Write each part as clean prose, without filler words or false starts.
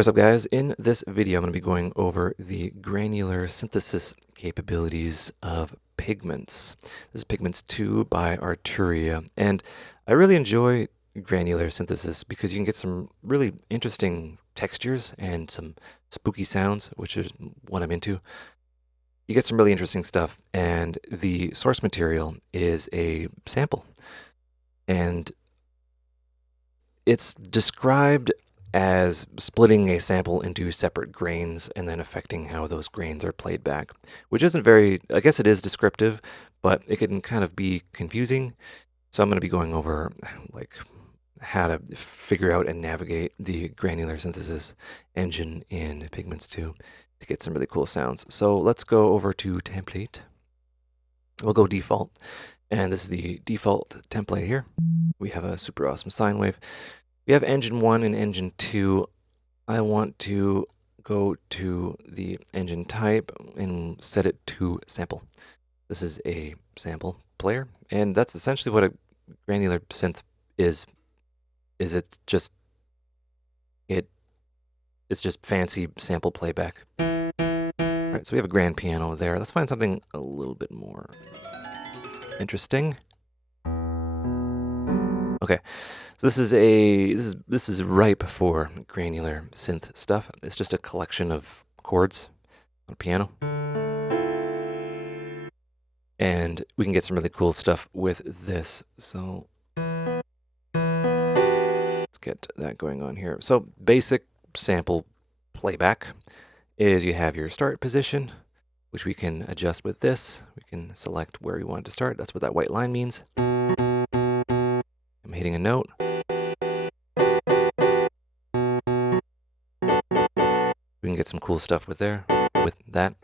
Hey, what's up guys? In this video I'm going to be going over the granular synthesis capabilities of Pigments. This is Pigments 2 by Arturia, and I really enjoy granular synthesis because you can get some really interesting textures and some spooky sounds, which is what I'm into. You get some really interesting stuff, and the source material is a sample, and it's described as splitting a sample into separate grains and then affecting how those grains are played back, which isn't very, I guess it is descriptive, but it can kind of be confusing. So I'm going to be going over like how to figure out and navigate the granular synthesis engine in Pigments 2 to get some really cool sounds. So let's go over to template. We'll go default, and this is the default template here. We have a super awesome sine wave. We have engine 1 and engine 2. I want to go to the engine type and set it to sample. This is a sample player, and that's essentially what a granular synth is. It's just fancy sample playback. All right, so we have a grand piano there. Let's find something a little bit more interesting. Okay, so this is ripe for granular synth stuff. It's just a collection of chords on a piano, and we can get some really cool stuff with this. So let's get that going on here. So basic sample playback is you have your start position, which we can adjust with this. We can select where we want to start. That's what that white line means. I'm hitting a note. We can get some cool stuff with that.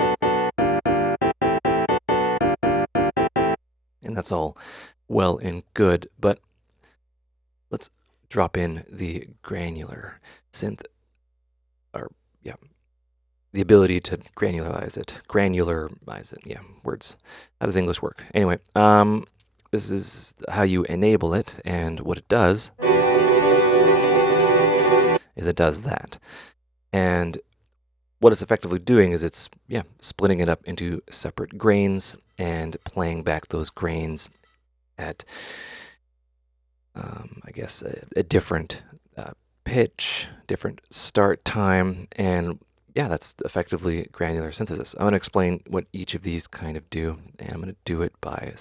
And that's all well and good, but let's drop in the granular synth, the ability to granularize it, yeah, words. How does English work? Anyway, this is how you enable it, and what it does is it does that. And what it's effectively doing is it's splitting it up into separate grains and playing back those grains at I guess a different pitch, different start time, and that's effectively granular synthesis. I'm going to explain what each of these kind of do, and I'm going to do it by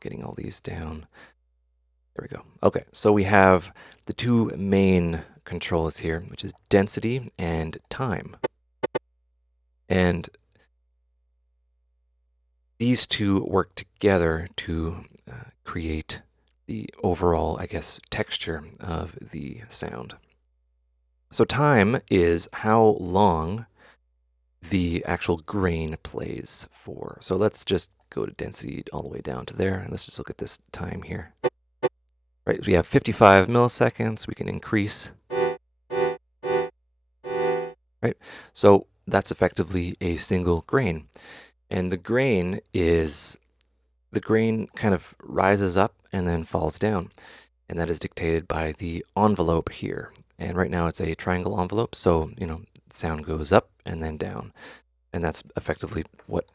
getting all these down. There we go. Okay, so we have the two main controls here, which is density and time. And these two work together to create the overall, I guess, texture of the sound. So time is how long the actual grain plays for. So let's just go to density all the way down to there, and let's just look at this time here. Right, we have 55 milliseconds. We can increase. Right, so that's effectively a single grain, and the grain kind of rises up and then falls down, and that is dictated by the envelope here. And right now it's a triangle envelope, so sound goes up and then down, and that's effectively what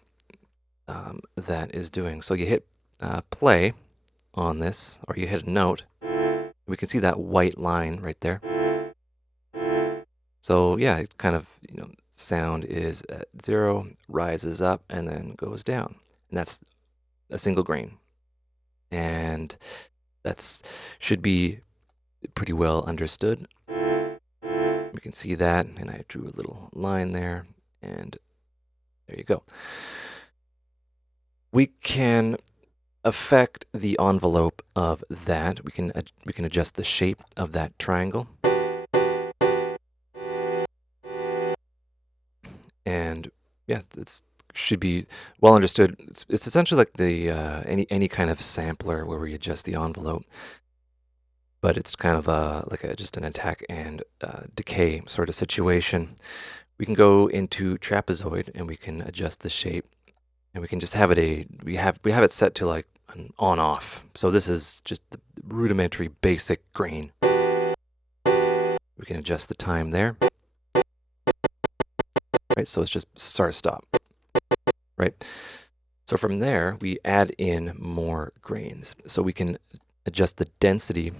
that is doing. So you hit play on this, or you hit a note, we can see that white line right there. So yeah, it kind of sound is at 0, rises up, and then goes down, and that's a single grain, and that's should be pretty well understood. We can see that, and I drew a little line there, and there you go. We can affect the envelope of that. We can adjust the shape of that triangle, and it should be well understood. It's essentially like the any kind of sampler where we adjust the envelope, but it's kind of just an attack and decay sort of situation. We can go into trapezoid, and we can adjust the shape, and we can just have it we have it set to like an on-off. So this is just the rudimentary basic grain. We can adjust the time there. right? So it's just start, stop, right? So from there, we add in more grains. So we can adjust the density,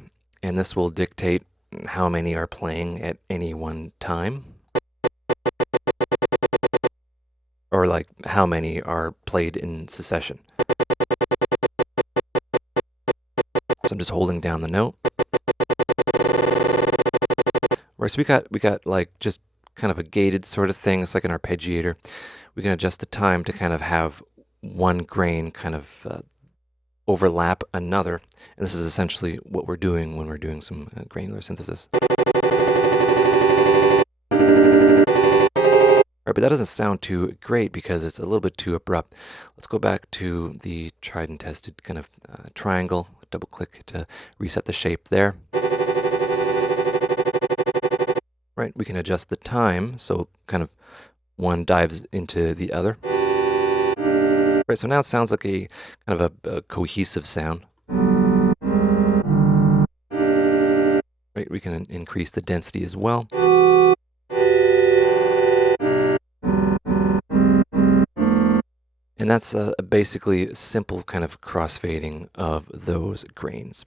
and this will dictate how many are playing at any one time, or like how many are played in succession. So I'm just holding down the note. Right, so we got like just kind of a gated sort of thing. It's like an arpeggiator. We can adjust the time to kind of have one grain kind of overlap another. And this is essentially what we're doing when we're doing some granular synthesis. Right, but that doesn't sound too great because it's a little bit too abrupt. Let's go back to the tried and tested kind of triangle. Double click to reset the shape there. Right, we can adjust the time, so kind of one dives into the other. Right, so now it sounds like a kind of a cohesive sound. Right, we can increase the density as well. And that's basically a simple kind of crossfading of those grains.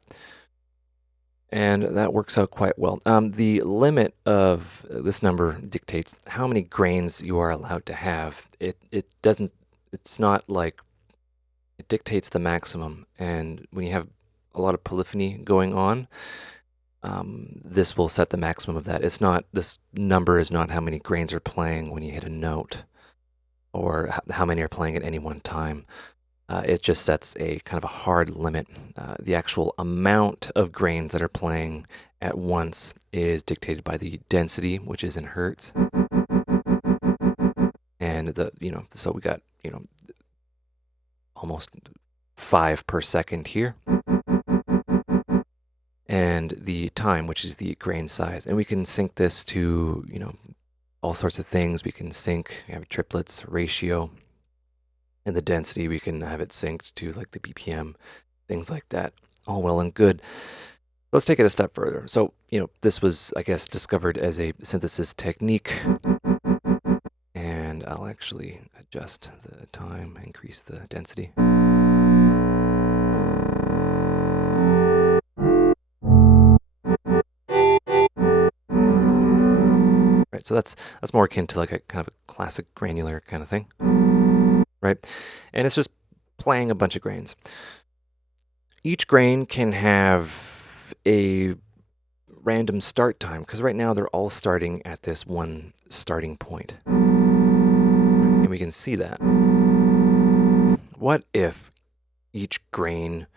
And that works out quite well. The limit of this number dictates how many grains you are allowed to have. It doesn't, it's not like, it dictates the maximum. And when you have a lot of polyphony going on, this will set the maximum of that. It's not, this number is not how many grains are playing when you hit a note, or how many are playing at any one time. It just sets a kind of a hard limit. The actual amount of grains that are playing at once is dictated by the density, which is in hertz. And the, so we got, almost 5 per second here. And the time, which is the grain size. And we can sync this to, all sorts of things. We can sync, have triplets, ratio, and the density, we can have it synced to like the BPM, things like that. All well and good. Let's take it a step further. So, this was, I guess, discovered as a synthesis technique. And I'll actually adjust the time, increase the density. Right, so that's more akin to like a kind of a classic granular kind of thing. Right? And it's just playing a bunch of grains. Each grain can have a random start time, because right now they're all starting at this one starting point. And we can see that. What if each grain,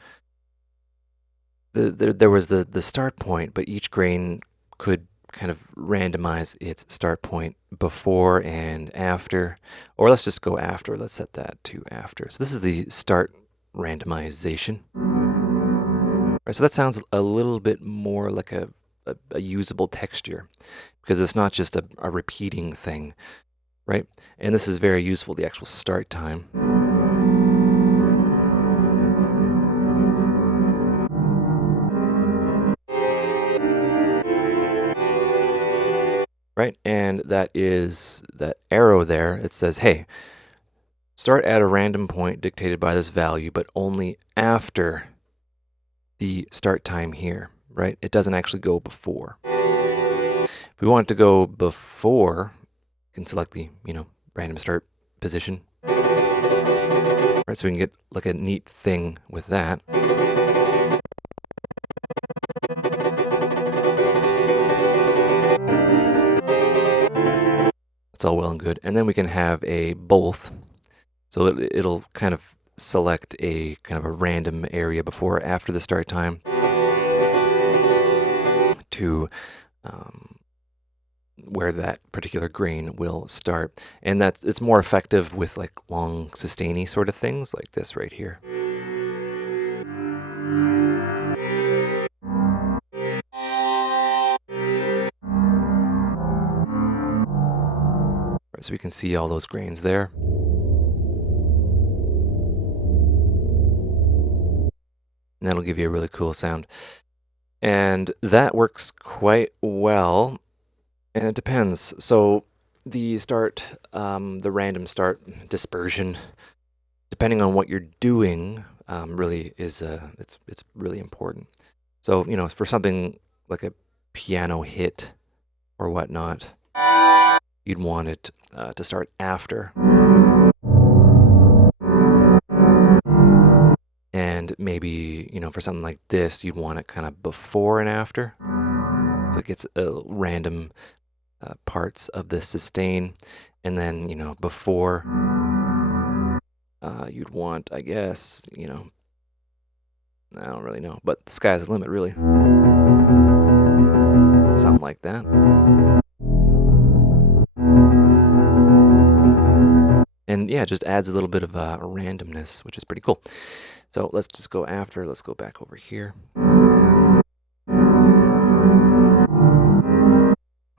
there was the start point, but each grain could kind of randomize its start point before and after, or let's just go after. Let's set that to after. So this is the start randomization. Right, so that sounds a little bit more like a usable texture, because it's not just a repeating thing, right? And this is very useful, the actual start time. Right, and that is that arrow there. It says, hey, start at a random point dictated by this value, but only after the start time here, right? It doesn't actually go before. If we want it to go before, you can select the, random start position. Right, so we can get like a neat thing with that. That's all well and good. And then we can have a both. So it'll kind of select a kind of a random area before or after the start time to where that particular grain will start. And it's more effective with like long sustainy sort of things like this right here. Right, so we can see all those grains there. And that'll give you a really cool sound. And that works quite well. And it depends. So the random start dispersion, depending on what you're doing, really is it's really important. So for something like a piano hit or whatnot, you'd want it to start after. And maybe, for something like this, you'd want it kind of before and after. So it gets random parts of the sustain. And then, before, you'd want, I guess, I don't really know, but the sky's the limit, really. Something like that. And yeah, it just adds a little bit of randomness, which is pretty cool. So let's just go after. Let's go back over here.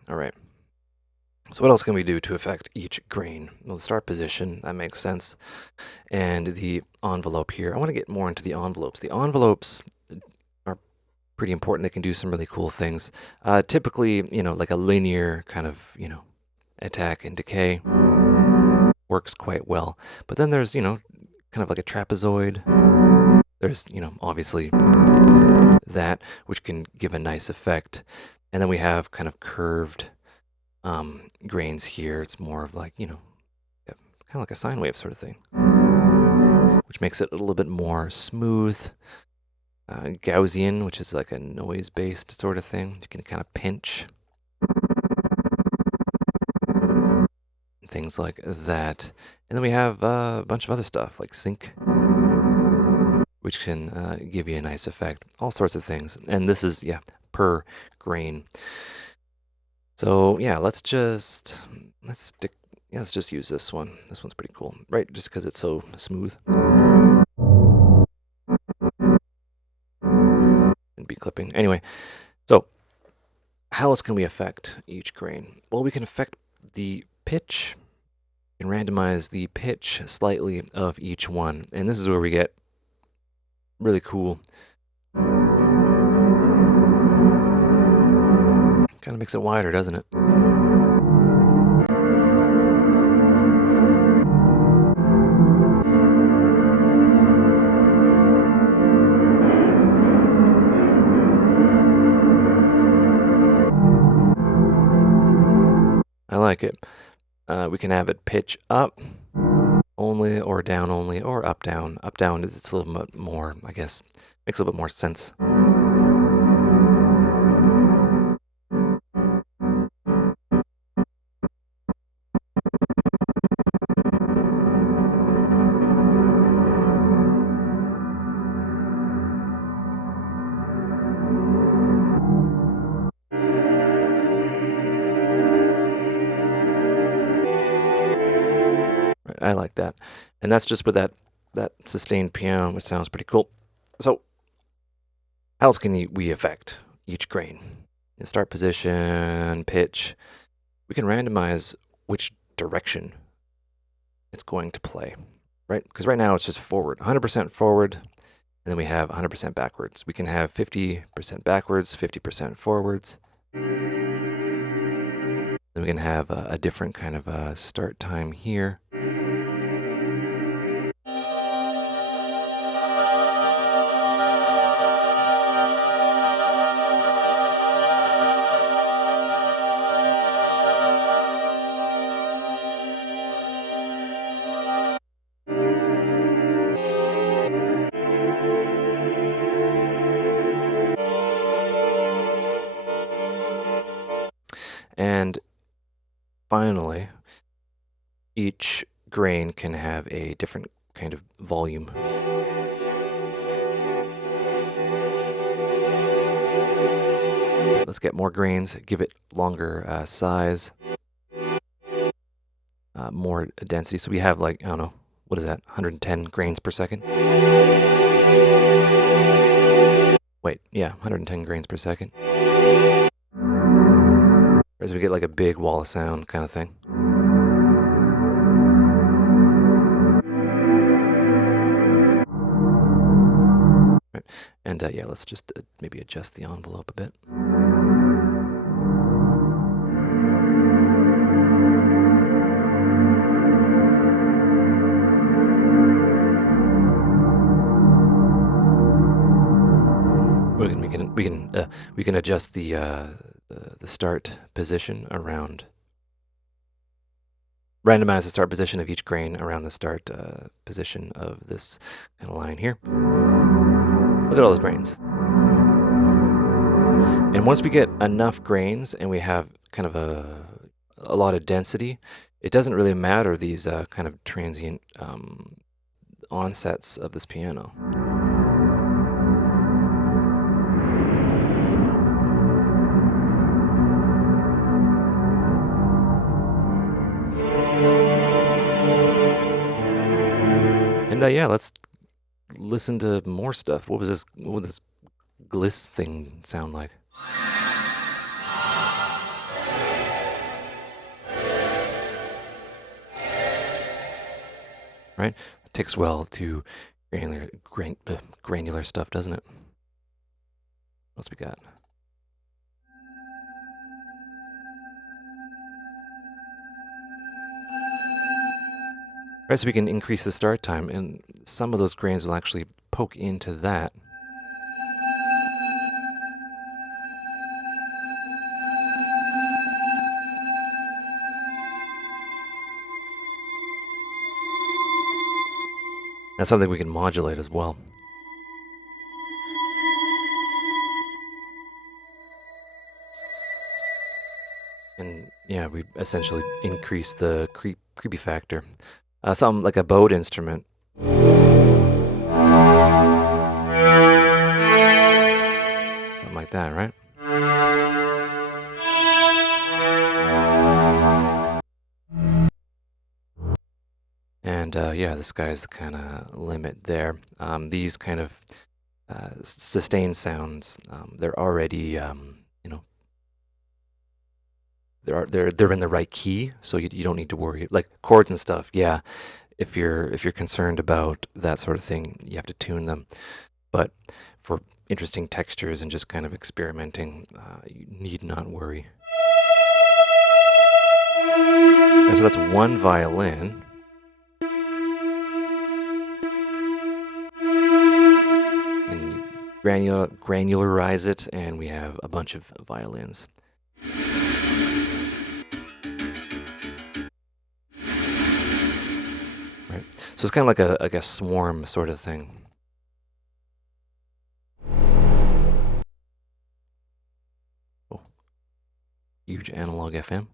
All right. So what else can we do to affect each grain? Well, the start position, that makes sense. And the envelope here. I want to get more into the envelopes. The envelopes are pretty important. They can do some really cool things. Typically, like a linear kind of, attack and decay works quite well. But then there's, kind of like a trapezoid. There's, obviously that, which can give a nice effect. And then we have kind of curved grains here. It's more of like, kind of like a sine wave sort of thing, which makes it a little bit more smooth. Gaussian, which is like a noise-based sort of thing. You can kind of pinch. Things like that. And then we have a bunch of other stuff like sync, which can give you a nice effect. All sorts of things. And this is, per grain. So yeah, let's just use this one. This one's pretty cool, right? Just because it's so smooth. And be clipping. Anyway, so how else can we affect each grain? Well, we can affect the pitch. We can randomize the pitch slightly of each one. And this is where we get really cool. Kind of makes it wider, doesn't it? I like it. We can have it pitch up only, or down only, or up down. Up down is it's a little bit more, I guess, makes a little bit more sense. I like that. And that's just with that sustained piano, which sounds pretty cool. So how else can we affect each grain? In start position, pitch. We can randomize which direction it's going to play, right? Because right now it's just forward, 100% forward, and then we have 100% backwards. We can have 50% backwards, 50% forwards. Then we can have a different kind of start time here. And finally, each grain can have a different kind of volume. Let's get more grains, give it longer size, more density. So we have like, I don't know, what is that, 110 grains per second? Wait, yeah, 110 grains per second. Whereas we get like a big wall of sound kind of thing. Right. And yeah, let's just maybe adjust the envelope a bit. we can adjust the start position around, randomize the start position of each grain around the start position of this kind of line here. Look at all those grains. And once we get enough grains and we have kind of a lot of density, it doesn't really matter these kind of transient onsets of this piano. And yeah, let's listen to more stuff. What was this? What would this gliss thing sound like? Right? It takes well to granular stuff, doesn't it? What else we got? Right, so we can increase the start time, and some of those grains will actually poke into that. That's something we can modulate as well. And yeah, we essentially increase the creepy factor. Something like a bowed instrument. Something like that, right? And yeah, the sky's the kind of limit there. These kind of sustained sounds, they're already, you know, they're in the right key, so you don't need to worry. Like chords and stuff, yeah. If you're concerned about that sort of thing, you have to tune them. But for interesting textures and just kind of experimenting, you need not worry. Right, so that's one violin. And granularize it, and we have a bunch of violins. Right. So it's kind of like a swarm sort of thing. Oh. Huge analog FM.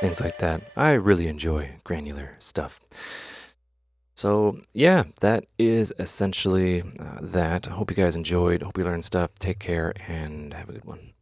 Things like that. I really enjoy granular stuff. So yeah, that is essentially that. I hope you guys enjoyed. Hope you learned stuff. Take care and have a good one.